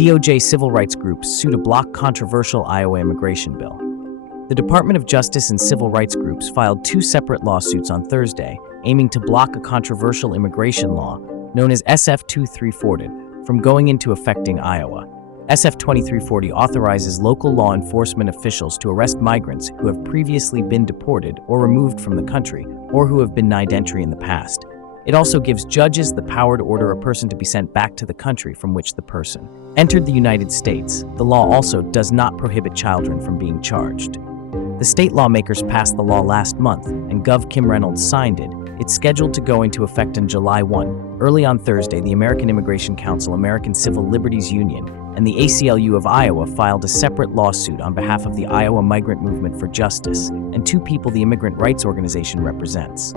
DOJ civil rights groups sue to block controversial Iowa immigration bill. The Department of Justice and civil rights groups filed two separate lawsuits on Thursday, aiming to block a controversial immigration law known as SF 2340 from going into effect in Iowa. SF 2340 authorizes local law enforcement officials to arrest migrants who have previously been deported or removed from the country or who have been denied entry in the past. It also gives judges the power to order a person to be sent back to the country from which the person entered the United States. The law also does not prohibit children from being charged. The state lawmakers passed the law last month, and Gov. Kim Reynolds signed it. It's scheduled to go into effect on July 1. Early on Thursday, the American Immigration Council, American Civil Liberties Union, and the ACLU of Iowa filed a separate lawsuit on behalf of the Iowa Migrant Movement for Justice and two people the immigrant rights organization represents.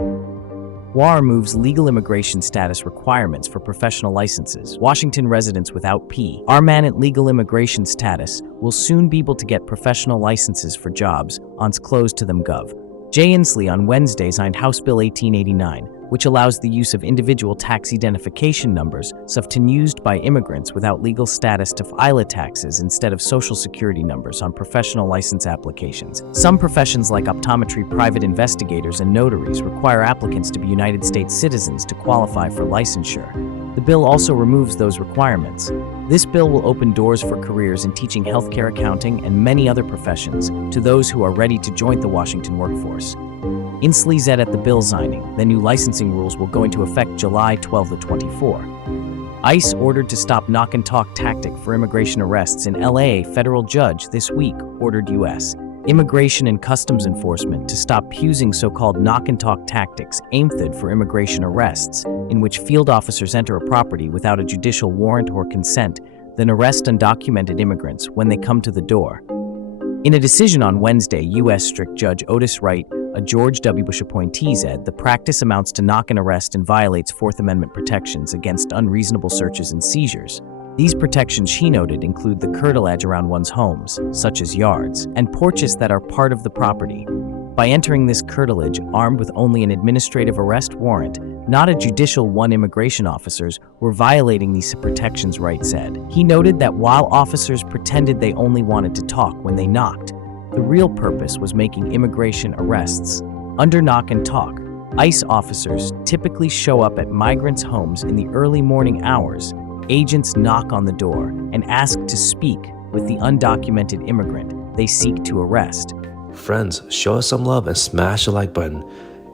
WAR removes legal immigration status requirements for professional licenses. Washington residents without permanent legal immigration status will soon be able to get professional licenses for jobs once closed to them. Gov. Jay Inslee on Wednesday signed House Bill 1889, which allows the use of individual tax identification numbers, often used by immigrants without legal status, to file taxes instead of social security numbers on professional license applications. Some professions like optometry, private investigators, and notaries require applicants to be United States citizens to qualify for licensure. The bill also removes those requirements. This bill will open doors for careers in teaching, healthcare, accounting, and many other professions to those who are ready to join the Washington workforce. Inslee said at the bill signing, the new licensing rules will go into effect July 12 to 24. ICE ordered to stop knock-and-talk tactic for immigration arrests in LA. Federal judge this week ordered U.S. Immigration and Customs Enforcement to stop using so-called knock-and-talk tactics aimed for immigration arrests, in which field officers enter a property without a judicial warrant or consent, then arrest undocumented immigrants when they come to the door. In a decision on Wednesday, U.S. Strict Judge Otis Wright, a George W. Bush appointee, said the practice amounts to knock and arrest and violates Fourth Amendment protections against unreasonable searches and seizures. These protections, she noted, include the curtilage around one's homes, such as yards, and porches that are part of the property. By entering this curtilage armed with only an administrative arrest warrant, not a judicial one, immigration officers were violating these protections, Wright said. He noted that while officers pretended they only wanted to talk when they knocked, the real purpose was making immigration arrests. Under knock and talk, ICE officers typically show up at migrants' homes in the early morning hours. Agents knock on the door and ask to speak with the undocumented immigrant they seek to arrest. Friends, show us some love and smash the like button.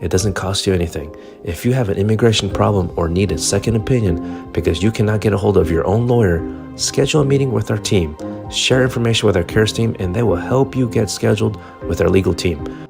It doesn't cost you anything. If you have an immigration problem or need a second opinion because you cannot get a hold of your own lawyer, schedule a meeting with our team. Share information with our CARES team and they will help you get scheduled with our legal team.